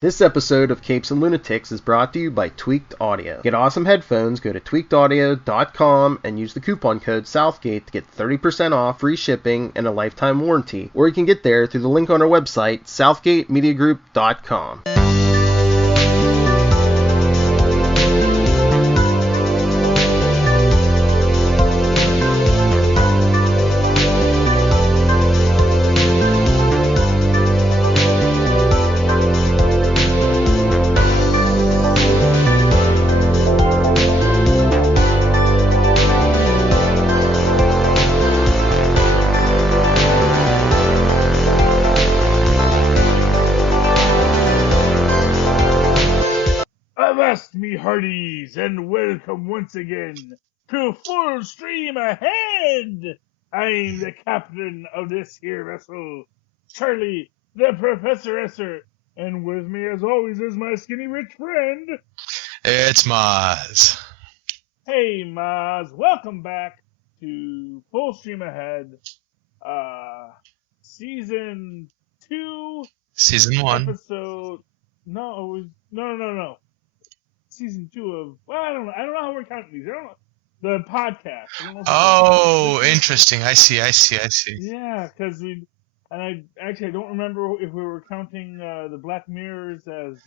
This episode of Capes and Lunatics is brought to you by Tweaked Audio. Get awesome headphones, go to tweakedaudio.com and use the coupon code Southgate to get 30% off, free shipping, and a lifetime warranty. Or you can get there through the link on our website, southgatemediagroup.com. Avast me hearties, and welcome once again to Full Stream Ahead! I'm the captain of this here vessel, Charlie, the Professor Esser, and with me as always is my skinny rich friend. It's Mozz. Hey Mozz, welcome back to Full Stream Ahead, Season 2, Season 1. Episode... No. Season 2 of, well, I don't know how we're counting these. I don't know. The podcast. I don't know Oh, interesting. I see. Yeah, because I don't remember if we were counting the Black Mirrors as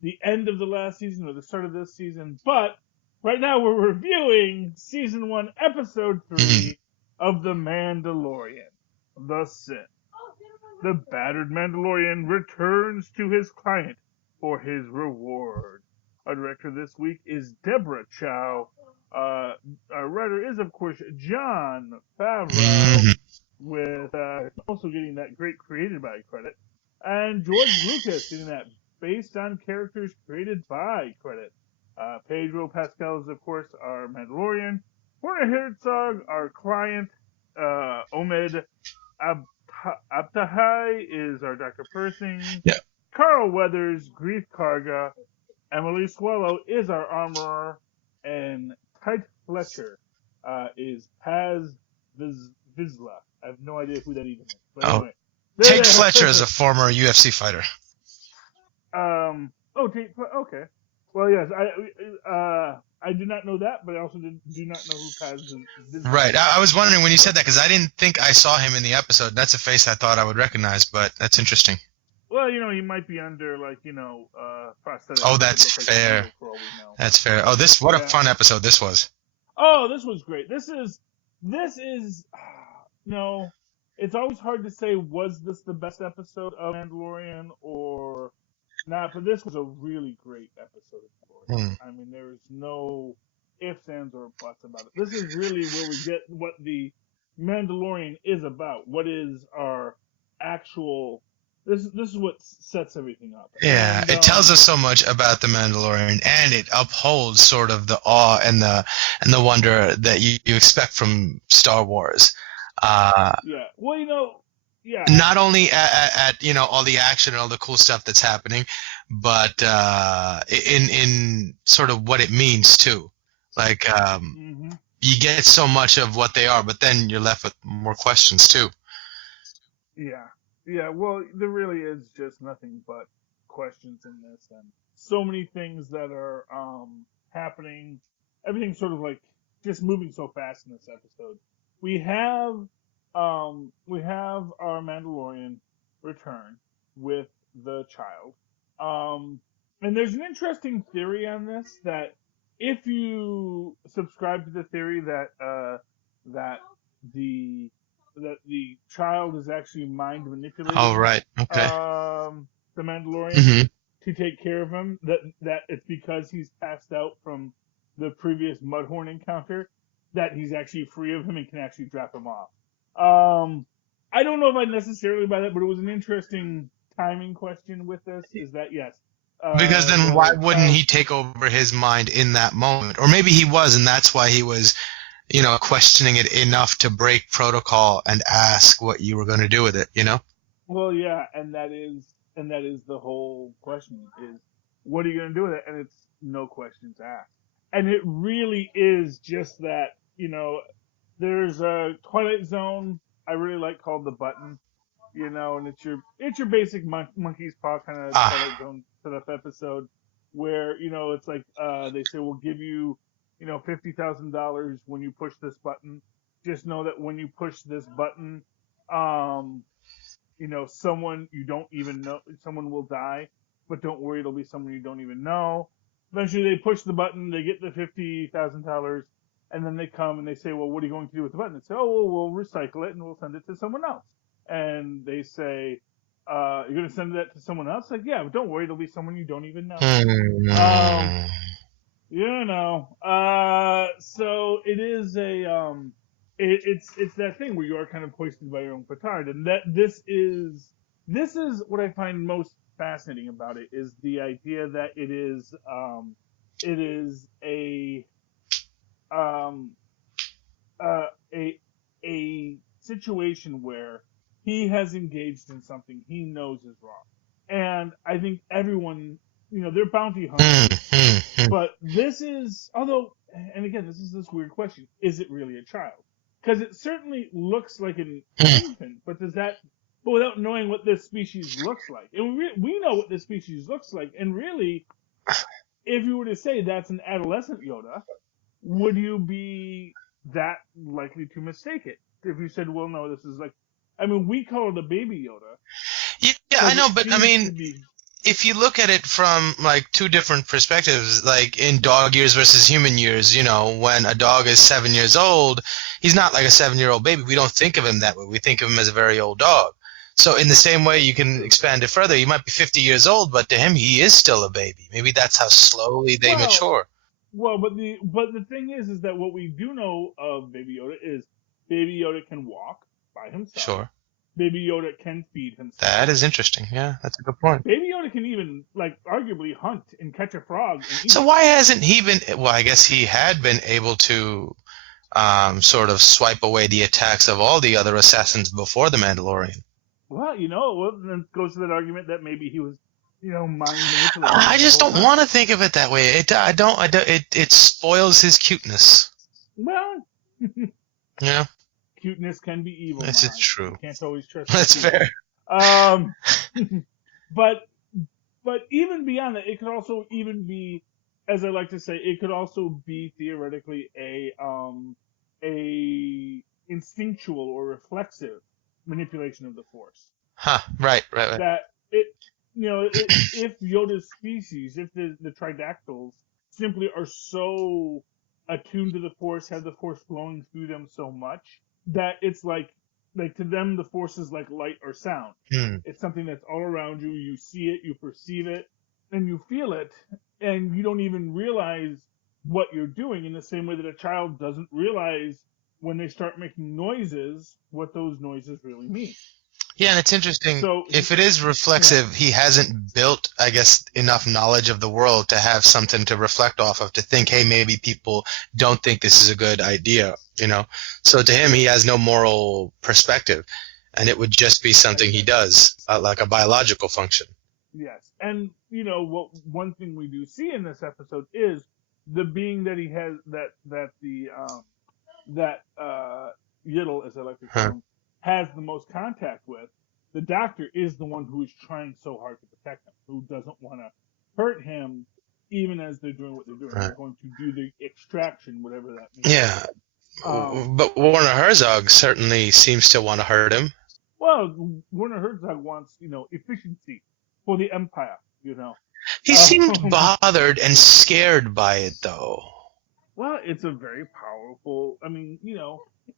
the end of the last season or the start of this season. But right now we're reviewing Season 1, Episode 3 of The Mandalorian, The Sin. The battered Mandalorian returns to his client for his reward. Our director this week is Deborah Chow. Our writer is, of course, Jon Favreau, with also getting that great created by credit. And George Lucas getting that based on characters created by credit. Pedro Pascal is, of course, our Mandalorian. Werner Herzog, our client. Omid Abtahai is our Dr. Persing. Yeah. Carl Weathers, Grief Karga. Emily Swallow is our armorer, and Kite Fletcher is Paz Vizsla. I have no idea who that even is. But anyway. Tate Fletcher is a former UFC fighter. Okay. Well, yes, I did not know that, but I also do not know who Paz Vizsla is. Right. I was wondering when you said that, because I didn't think I saw him in the episode. That's a face I thought I would recognize, but that's interesting. Well, he might be under, prosthetic. Oh, that's fair. That's fair. Oh, what a fun episode this was. Oh, this was great. This is, it's always hard to say, was this the best episode of Mandalorian or not, but this was a really great episode of Mandalorian. I mean, there's no ifs, ands, or buts about it. This is really where we get what the Mandalorian is about. What is our actual... This is what sets everything up. Yeah, and, it tells us so much about the Mandalorian, and it upholds sort of the awe and the wonder that you expect from Star Wars. Yeah. Well, yeah. Not only at all the action and all the cool stuff that's happening, but in sort of what it means too. Like you get so much of what they are, but then you're left with more questions too. Yeah. Yeah, well, there really is just nothing but questions in this, and so many things that are happening. Everything's sort of like just moving so fast in this episode. We have our Mandalorian return with the child, and there's an interesting theory on this that if you subscribe to the theory that the child is actually mind manipulating. Oh, right. Okay. The Mandalorian to take care of him. That it's because he's passed out from the previous Mudhorn encounter that he's actually free of him and can actually drop him off. I don't know if I necessarily buy that, but it was an interesting timing question with this. Is that yes? Because then why wouldn't he take over his mind in that moment? Or maybe he was, and that's why he was, questioning it enough to break protocol and ask what you were going to do with it, Well, yeah, and that is the whole question is, what are you going to do with it? And it's no questions asked. And it really is just that, there's a Twilight Zone I really like called The Button. And it's your basic monkey's paw kind of Twilight Zone setup episode where it's like they say we'll give you $50,000 when you push this button. Just know that when you push this button, someone you don't even know, someone will die, but don't worry, it'll be someone you don't even know. Eventually, they push the button, they get the $50,000, and then they come and they say, well, what are you going to do with the button? They say, oh, well, we'll recycle it and we'll send it to someone else. And they say, you're going to send that to someone else? Like, yeah, but don't worry, it'll be someone you don't even know. So it is it's that thing where you are kind of hoisted by your own petard, and that this is what I find most fascinating about it, is the idea that it is a situation where he has engaged in something he knows is wrong. And I think everyone, they're bounty hunters. But this is, and again, this is this weird question, is it really a child? Because it certainly looks like an infant, but without knowing what this species looks like. And we know what this species looks like, and really, if you were to say that's an adolescent Yoda, would you be that likely to mistake it? If you said, well, no, this is we call it a baby Yoda. Yeah, I know, but if you look at it from two different perspectives, like in dog years versus human years, when a dog is 7 years old, he's not like a 7-year-old baby. We don't think of him that way. We think of him as a very old dog. So in the same way, you can expand it further. He might be 50 years old, but to him, he is still a baby. Maybe that's how slowly they mature. Well, but the thing is that what we do know of Baby Yoda is Baby Yoda can walk by himself. Sure. Baby Yoda can feed himself. That is interesting. Yeah, that's a good point. Baby Yoda can even, arguably hunt and catch a frog. So why hasn't he been... Well, I guess he had been able to sort of swipe away the attacks of all the other assassins before the Mandalorian. Well, then it goes to that argument that maybe he was, mind manipulated. I just don't want to think of it that way. It spoils his cuteness. Well... Yeah. Cuteness can be evil. This is true. You can't always trust. That's fair. But even beyond that, it could also even be, as I like to say, it could also be theoretically a instinctual or reflexive manipulation of the Force. Huh. Right. That if Yoda's species, if the Tridactyls simply are so attuned to the Force, have the Force flowing through them so much, that it's like to them the Force is like light or sound. It's something that's all around you. You see it, you perceive it, and you feel it, and you don't even realize what you're doing, in the same way that a child doesn't realize when they start making noises what those noises really mean. Yeah, and it's interesting. So, if it is reflexive, he hasn't built, I guess, enough knowledge of the world to have something to reflect off of, to think, hey, maybe people don't think this is a good idea, So to him, he has no moral perspective, and it would just be something he does, like a biological function. Yes, and, what one thing we do see in this episode is the being that he has, that Yiddle, as I like to call him, has the most contact with. The doctor is the one who is trying so hard to protect him, who doesn't want to hurt him, even as they're doing what they're doing. They're going to do the extraction, whatever that means. Yeah, but Werner Herzog certainly seems to want to hurt him. Well, Werner Herzog wants, efficiency for the Empire, He seemed bothered and scared by it, though. Well, it's a very powerful.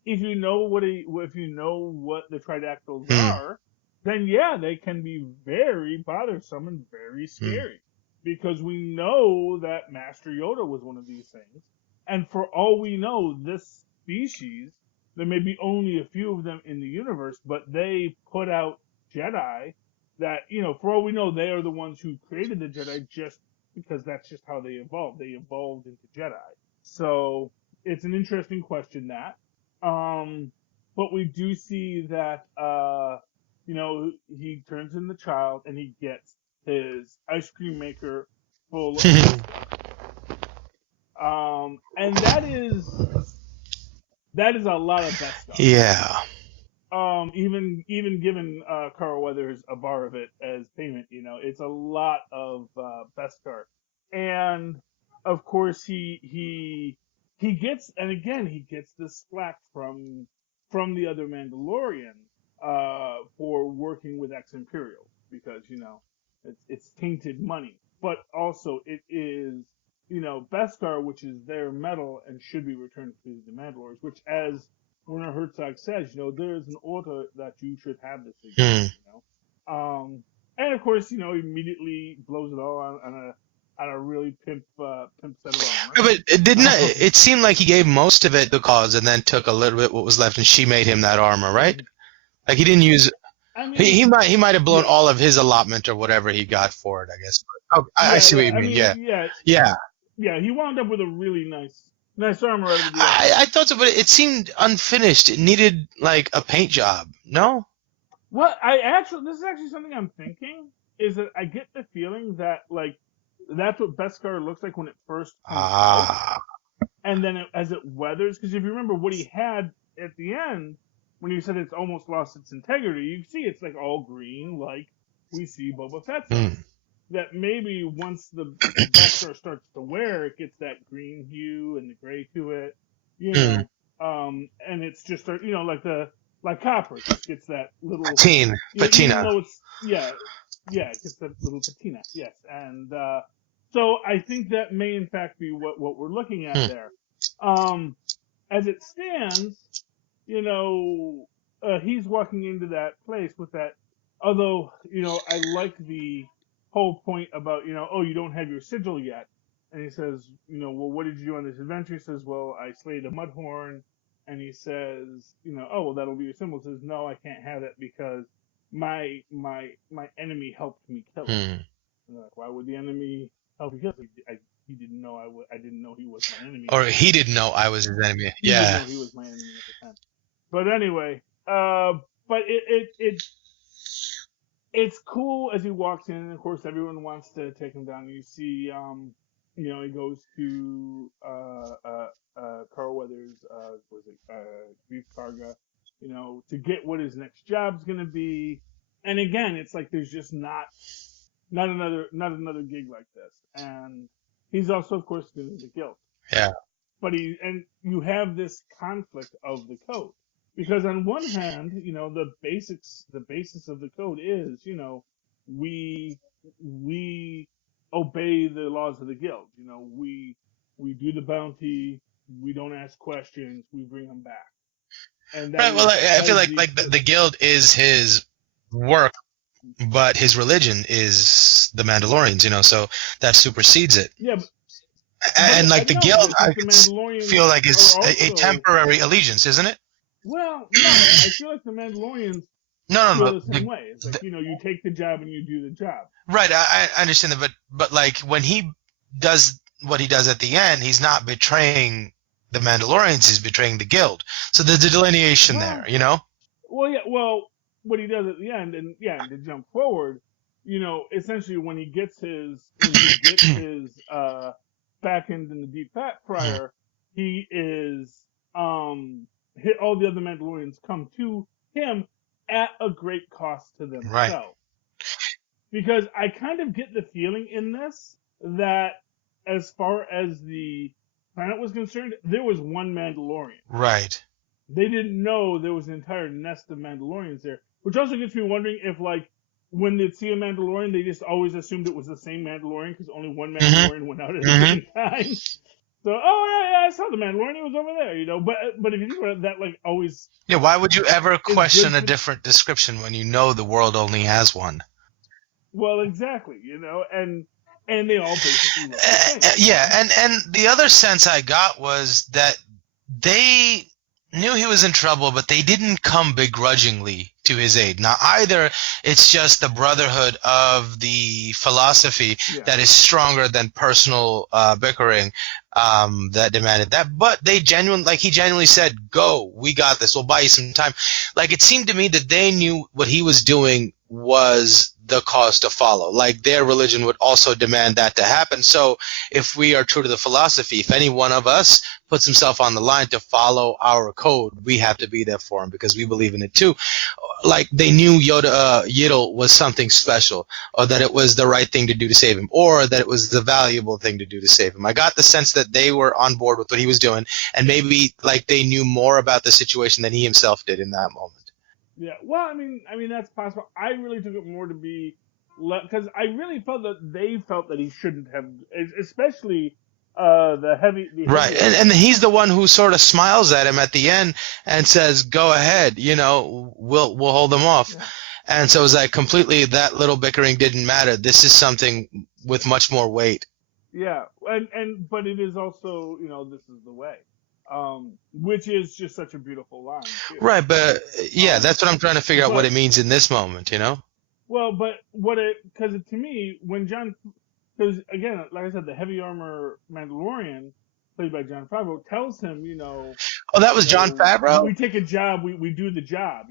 If you know what the Tridactyls are, then yeah, they can be very bothersome and very scary. Because we know that Master Yoda was one of these things, and for all we know, this species, there may be only a few of them in the universe, but they put out Jedi that, for all we know, they are the ones who created the Jedi, just because that's just how they evolved. They evolved into Jedi. So it's an interesting question, that. But we do see that, he turns in the child and he gets his ice cream maker full of and that is a lot of best stuff. Yeah. even giving Carl Weathers a bar of it as payment, it's a lot of Beskar, and of course he gets, and again he gets this slack from the other Mandalorians for working with ex Imperials, because it's tainted money, but also it is Beskar, which is their metal and should be returned to the Mandalorians, which, as Werner Herzog says, there is an order that you should have this again, and of course, he immediately blows it all on a really pimp set of armor. Yeah, but it seemed like he gave most of it to the cause and then took a little bit what was left, and she made him that armor, right? Like, he didn't use. I mean, he might have blown all of his allotment or whatever he got for it, I guess. I see what you mean. Yeah, he wound up with a really nice armor out of the I thought so, but it seemed unfinished. It needed, like, a paint job. No? Well, this is actually something I'm thinking, is that I get the feeling that, like, that's what Beskar looks like when it first comes out. And then as it weathers, because if you remember what he had at the end, when he said it's almost lost its integrity, you see it's like all green, like we see Boba Fett's. That maybe once the Beskar starts to wear, it gets that green hue and the gray to it, and it's just like copper, it just gets that little patina. It gets that little patina, yes, and so I think that may in fact be what we're looking at there. As it stands, he's walking into that place with that. Although I like the whole point about, you don't have your sigil yet. And he says, well, what did you do on this adventure? He says, well, I slayed a mudhorn. And he says, oh, well, that'll be your symbol. He says, no, I can't have it because my enemy helped me kill it. And they're like, why would the enemy help you kill it? He didn't know I didn't know he was my enemy. Or he didn't know I was his enemy. He didn't know he was my enemy at the time. But anyway, but it's cool as he walks in, and of course everyone wants to take him down. You see, he goes to Carl Weathers, Grief Karga, to get what his next job's gonna be. And again, it's like there's just not another gig like this. And he's also, of course, doing the guild. Yeah. But you have this conflict of the code. Because on one hand, the basis of the code is, we obey the laws of the guild. We do the bounty, we don't ask questions, we bring them back. And right. Well, I feel like the guild is his work, but his religion is the Mandalorians. So that supersedes it. Yeah. And like the guild, I feel like is a temporary allegiance, isn't it? Well, no, I feel like the Mandalorians feel the same way. It's like, you take the job and you do the job. Right, I understand that, but like when he does what he does at the end, he's not betraying the Mandalorians, he's betraying the guild. So there's a delineation there, Well, yeah, what he does at the end, and to jump forward, essentially when he gets his back end in the deep fat fryer, he is all the other Mandalorians come to him at a great cost to themselves. Right. Because I kind of get the feeling in this that as far as the planet was concerned, there was one Mandalorian. Right. They didn't know there was an entire nest of Mandalorians there, which also gets me wondering if, like, when they'd see a Mandalorian, they just always assumed it was the same Mandalorian because only one Mandalorian went out at the same time. So, I saw the Mandalorian, he was over there, But if you think about it, that, like, always... Yeah, why would you ever question a different description when you know the world only has one? Well, exactly, and they all basically look the same. Yeah, and the other sense I got was that they knew he was in trouble, but they didn't come begrudgingly to his aid. Now, either it's just the brotherhood of the philosophy that is stronger than personal bickering that demanded that, but he genuinely said, go, we got this, we'll buy you some time. Like, it seemed to me that they knew what he was doing was the cause to follow. Like their religion would also demand that to happen. So if we are true to the philosophy, if any one of us puts himself on the line to follow our code, we have to be there for him because we believe in it too. Like they knew Yiddle was something special, or that it was the right thing to do to save him, or that it was the valuable thing to do to save him. I got the sense that they were on board with what he was doing, and maybe like they knew more about the situation than he himself did in that moment. Yeah, well, I mean that's possible. I really took it more to be because I really felt that they felt that he shouldn't have, especially the heavy. Right, and he's the one who sort of smiles at him at the end and says, "Go ahead, we'll hold them off." Yeah. And so it was like completely that little bickering didn't matter. This is something with much more weight. Yeah, but it is also this is the way. Which is just such a beautiful line. Too. Right, but yeah, that's what I'm trying to figure out what it means in this moment, Well, but because to me, when John, because again, like I said, the heavy armor Mandalorian, played by Jon Favreau, tells him, Oh, that was Jon Favreau? We take a job, we do the job,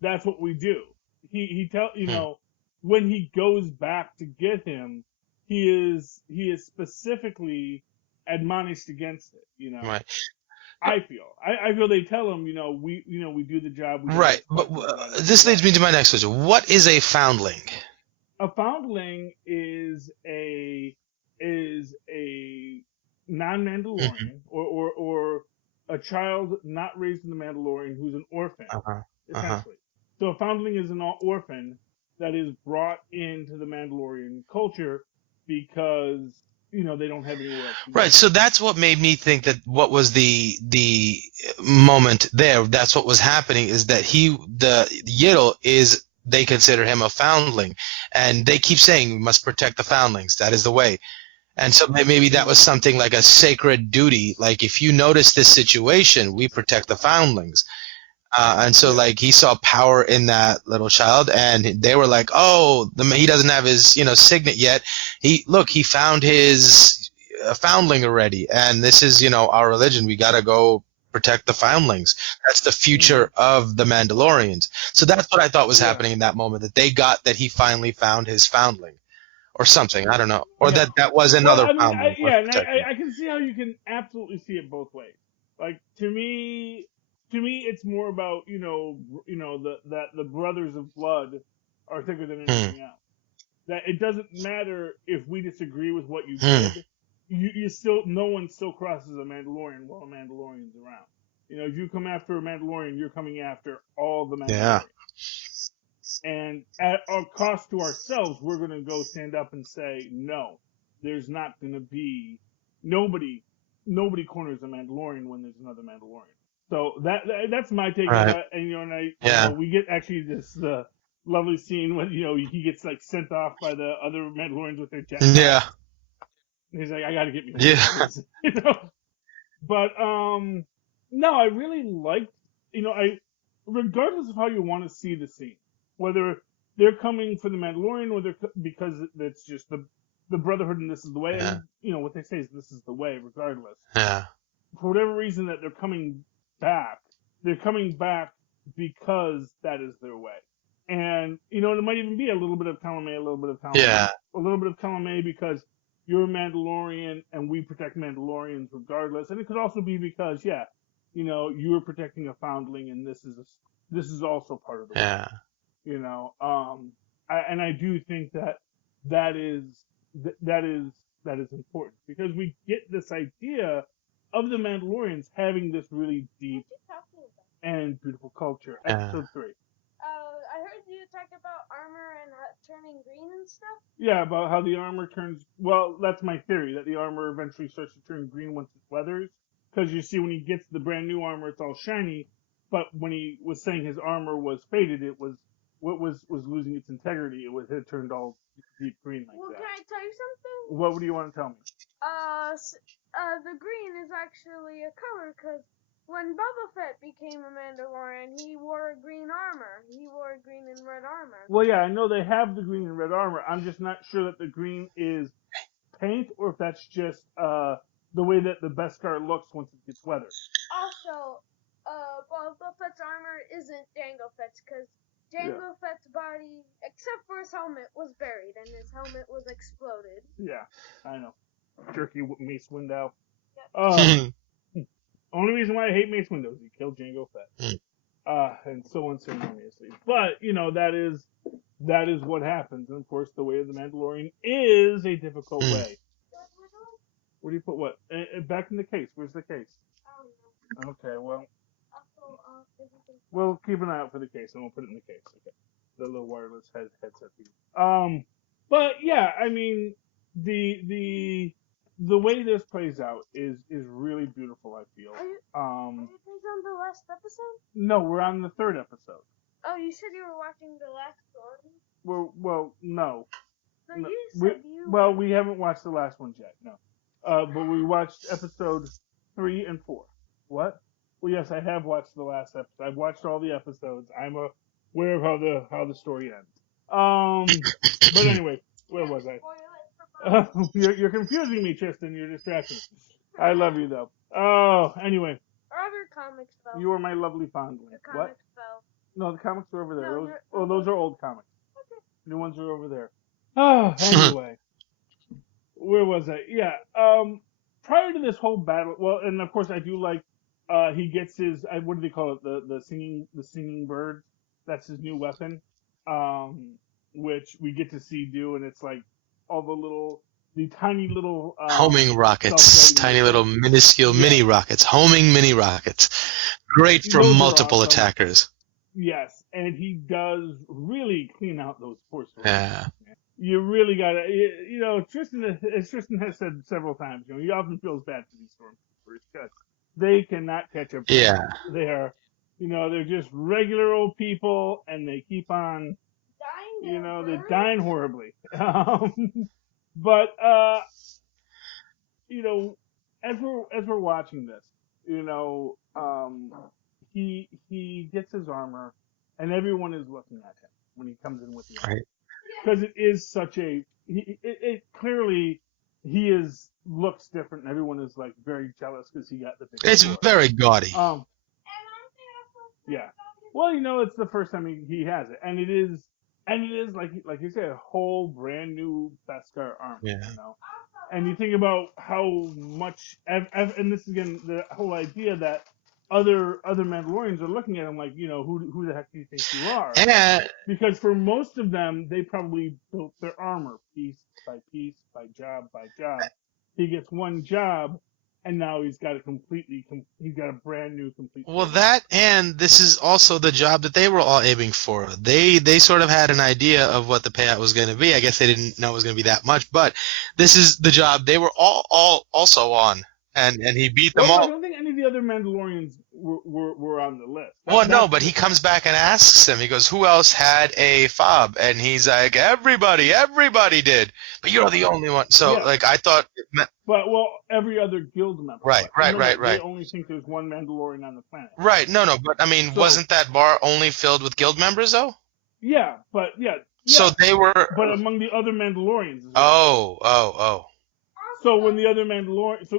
That's what we do. He when he goes back to get him, he is specifically admonished against it, Right. I feel they tell him, we do the job. Right, but this leads me to my next question. What is a foundling? A foundling is a non-Mandalorian or a child not raised in the Mandalorian who's an orphan, essentially. So a foundling is an orphan that is brought into the Mandalorian culture because they don't have anywhere else to go. Right, so that's what made me think that what was the moment there, that's what was happening, is that the Yiddle is, they consider him a foundling. And they keep saying, we must protect the foundlings, that is the way. And so maybe that was something like a sacred duty, like if you notice this situation, we protect the foundlings. And so, like, he saw power in that little child, and they were like, "Oh, he doesn't have his, signet yet. He found his foundling already, and this is, our religion. We gotta go protect the foundlings. That's the future of the Mandalorians." So that's what I thought was happening in that moment. That they got that he finally found his foundling, or something. I don't know, or that was another foundling. I can see how you can absolutely see it both ways. Like to me, it's more about that the brothers of blood are thicker than anything else. That it doesn't matter if we disagree with what you did. You still, no one still crosses a Mandalorian while a Mandalorian's around. If you come after a Mandalorian, you're coming after all the Mandalorians. Yeah. And at our cost to ourselves, we're going to go stand up and say, no, there's not going to be nobody corners a Mandalorian when there's another Mandalorian. So that's my take on it. And we get actually this lovely scene when he gets like sent off by the other Mandalorians with their jetpacks. Yeah. And he's like, I got to get me. Yeah. But no, I really liked. Regardless of how you want to see the scene, whether they're coming for the Mandalorian, whether because it's just the Brotherhood and this is the way. Yeah. And, what they say is this is the way, regardless. Yeah. For whatever reason that they're coming back because that is their way. And, it might even be a little bit of column A, a little bit of column Yeah. A little bit of column A because you're a Mandalorian and we protect Mandalorians regardless. And it could also be because, you're protecting a foundling and this is also part of the way. I do think that is important because we get this idea of the Mandalorians having this really deep and beautiful culture. Episode 3. I heard you talk about armor and turning green and stuff. Yeah, about how the armor turns. Well, that's my theory, that the armor eventually starts to turn green once it weathers. Because you see, when he gets the brand new armor, it's all shiny. But when he was saying his armor was faded, it was losing its integrity. It had turned all deep green like that. Well, can I tell you something? What do you want to tell me? The green is actually a color because when Boba Fett became a Mandalorian, he wore green armor. He wore green and red armor. Well, yeah, I know they have the green and red armor. I'm just not sure that the green is paint or if that's just the way that the Beskar looks once it gets weathered. Also, Boba Fett's armor isn't Jango Fett's because Jango Fett's body, except for his helmet, was buried, and his helmet was exploded. Yeah, I know. Jerky Mace Windu. Mm. Only reason why I hate Mace Windu is he killed Jango Fett. And so unceremoniously. But, that is what happens. And of course, the way of the Mandalorian is a difficult way. Where do you put what? Back in the case. Where's the case? Okay, well. We'll keep an eye out for the case, and we'll put it in the case. Okay. The little wireless headset piece. But yeah, I mean, the way this plays out is really beautiful, I feel. Are you on the last episode? No, we're on the third episode. Oh, you said you were watching the last one? Well, no. No, you said you were. Well, we haven't watched the last one yet, no. But we watched episode 3 and 4. What? Well, yes, I have watched the last episode. I've watched all the episodes. I'm aware of how the story ends. But anyway, where was I? You're confusing me, Tristan. You're distracting me. I love you, though. Oh, anyway. Our other comics fell. You are my lovely fondling. The comics fell. No, the comics are over there. No, those are old comics. Okay. New ones are over there. Oh, anyway. Where was I? Yeah. Prior to this whole battle, well, and of course I do like, he gets his, what do they call it? The singing bird. That's his new weapon. Which we get to see do, and it's like all the tiny little homing rockets, tiny little minuscule mini rockets, homing mini rockets, great for multiple attackers. Yes, and he does really clean out those force rockets. Yeah. You really gotta, Tristan, as Tristan has said several times, he often feels bad for these stormtroopers because they cannot catch up. Yeah. They are, they're just regular old people, and they keep on. They're dying horribly. But as we're watching this, he gets his armor, and everyone is looking at him when he comes in with the armor. Right. Because it is such it clearly looks different, and everyone is like very jealous because he got the big. It's very gaudy. Yeah. Well, it's the first time he has it, and it is like you said, a whole brand new Beskar armor. Yeah. And you think about how much, and this is again the whole idea that other Mandalorians are looking at him like, who the heck do you think you are? Because for most of them, they probably built their armor piece by piece, by job by job. He gets one job, and now he's got a brand new complete. Well, that, and this is also the job that they were all aiming for. They sort of had an idea of what the payout was going to be. I guess they didn't know it was going to be that much, but this is the job they were all also on, and he beat them all. I don't think any of the other Mandalorians were on the list. No, but he comes back and asks him. He goes, "Who else had a fob?" And he's like, "Everybody did, but you're the only one." So, I thought. But every other guild member. Right. They only think there's one Mandalorian on the planet. Right. No, but I mean, wasn't that bar only filled with guild members though? Yeah, but yeah. So they were. But among the other Mandalorians. Oh. So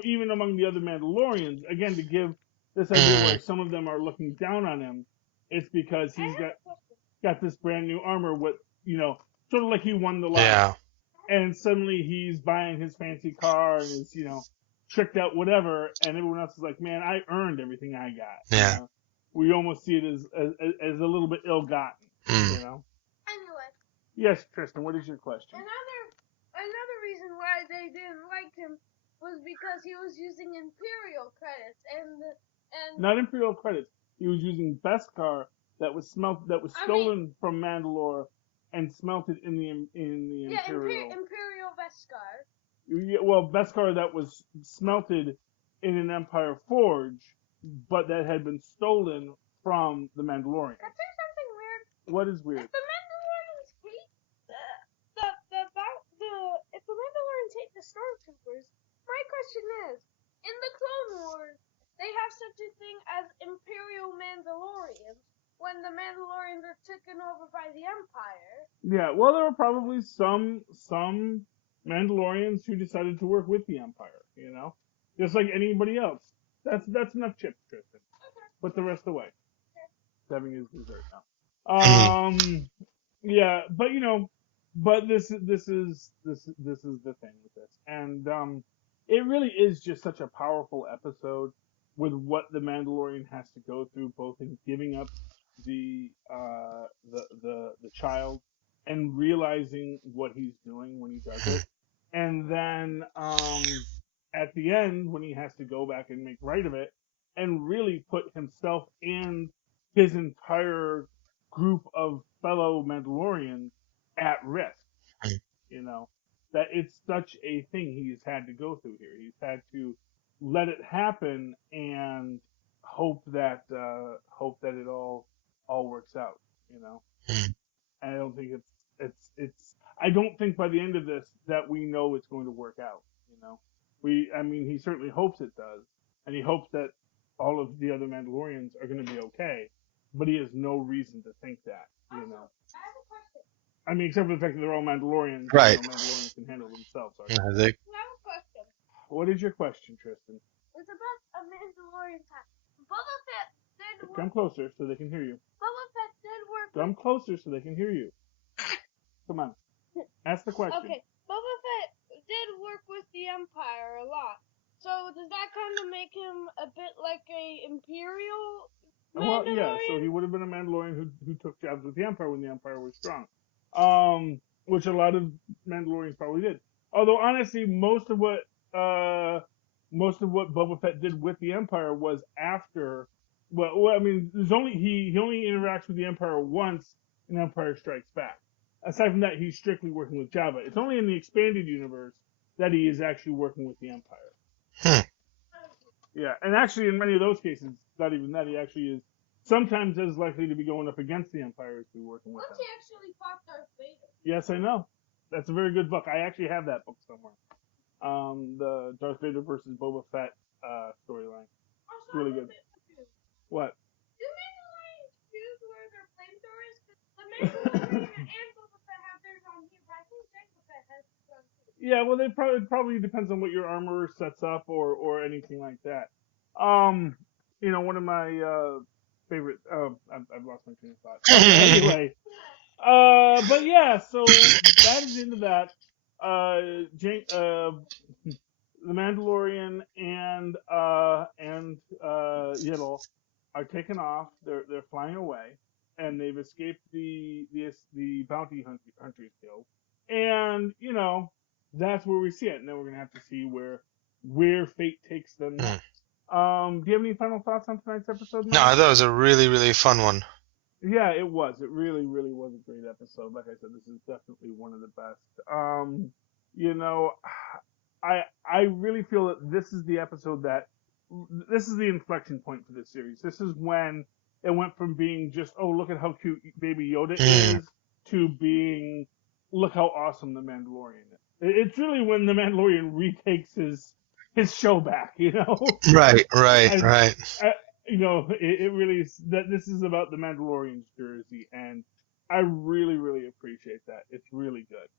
even among the other Mandalorians, again, to give this idea where some of them are looking down on him, it's because he's got this brand new armor with, sort of like he won the lottery. Yeah. And suddenly he's buying his fancy car and is, tricked out whatever, and everyone else is like, man, I earned everything I got. Yeah. We almost see it as a little bit ill-gotten, Anyway. Yes, Tristan, what is your question? Another reason why they didn't like him was because he was using Imperial credits and not Imperial credits. He was using Beskar that was stolen from Mandalore and smelted in the Imperial. Imperial Beskar. Yeah, well, Beskar that was smelted in an Empire forge, but that had been stolen from the Mandalorian. Can I say something weird? What is weird? If the Mandalorians hate the Stormtroopers, my question is, in the Clone Wars, they have such a thing as Imperial Mandalorians when the Mandalorians are taken over by the Empire. Yeah, well, there were probably some Mandalorians who decided to work with the Empire, just like anybody else. That's enough chips, Tristan. Okay. Put the rest away. He's having his dessert now. Yeah, but but this is the thing with this, and it really is just such a powerful episode with what the Mandalorian has to go through, both in giving up the child and realizing what he's doing when he does it, and then at the end when he has to go back and make right of it, and really put himself and his entire group of fellow Mandalorians at risk. That it's such a thing he's had to go through here. He's had to let it happen and hope that it all works out. And I don't think it's I don't think by the end of this that we know it's going to work out. He certainly hopes it does, and he hopes that all of the other Mandalorians are going to be okay, but he has no reason to think that. I have a question. Except for the fact that they're all Mandalorians. Right. Mandalorians can handle themselves. I think. I have a question. What is your question, Tristan? It's about a Mandalorian time. Boba Fett did work. Come closer so they can hear you. Boba Fett did work. Come closer so they can hear you. Come on. Ask the question. Okay. Boba Fett did work with the Empire a lot. So does that kind of make him a bit like a Imperial Mandalorian? Well, yeah. So he would have been a Mandalorian who took jobs with the Empire when the Empire was strong. Which a lot of Mandalorians probably did. Although honestly, most of what Boba Fett did with the Empire was after. There's only he only interacts with the Empire once in Empire Strikes Back. Aside from that, he's strictly working with Jabba. It's only in the expanded universe that he is actually working with the Empire. Yeah, and actually, in many of those cases, not even that, he actually is sometimes as likely to be going up against the Empire as to be working with them. Once he actually fought Darth Vader. Yes, I know. That's a very good book. I actually have that book somewhere. The Darth Vader versus Boba Fett storyline. It's really good. What? Do Mandalorians choose where their flamethrowers? The Mandalorian and Boba Fett have theirs on here, but I think Boba Fett has his on too. Yeah, well, they probably depends on what your armorer sets up or anything like that. One of my favorite. I've lost my train of thought. Anyway, but yeah, so that is into that. The Mandalorian and Yiddle are taken off. They're flying away, and they've escaped the bounty hunters guild. And that's where we see it. And then we're gonna have to see where fate takes them. Do you have any final thoughts on tonight's episode, Mike? No, I thought it was a really, really fun one. Yeah, it was. It really, really was a great episode. Like I said, this is definitely one of the best. I really feel that this is the episode this is the inflection point for this series. This is when it went from being just, oh, look at how cute Baby Yoda is, to being, look how awesome the Mandalorian is. It's really when the Mandalorian retakes his show back, Right. It really is that this is about the Mandalorian's jersey, and I really, really appreciate that. It's really good.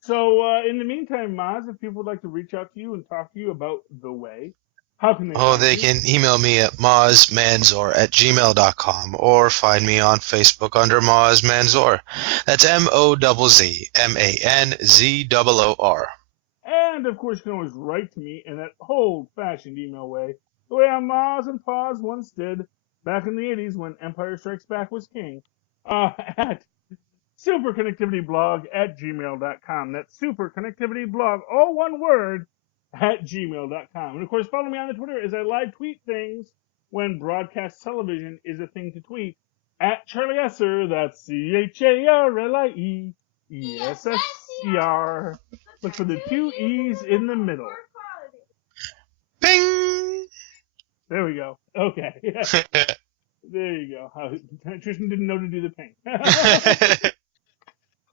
So in the meantime, Mozz, if people would like to reach out to you and talk to you about The Way, how can they? They can email me at mozzmanzoor@gmail.com or find me on Facebook under Mozz Manzoor. That's MOZZ MANZOOR. And of course, you can always write to me in that old-fashioned email way, the way our Mozz and Paws once did back in the 80s when Empire Strikes Back was king, at superconnectivityblog@gmail.com. That's superconnectivityblog, all one word, @gmail.com. And of course, follow me on the Twitter as I live tweet things when broadcast television is a thing to tweet, @Charlie Esser. That's CharlieEsser. Look for the 2 E's in the middle. Bing! There we go. Okay. There you go. Tristan didn't know to do the ping.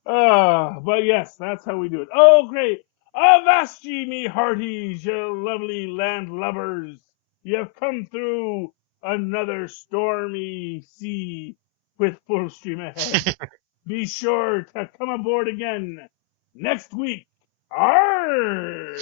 But yes, that's how we do it. Oh, great. Avast ye, me hearties, ye lovely land lovers. You have come through another stormy sea with full stream ahead. Be sure to come aboard again next week. Arr!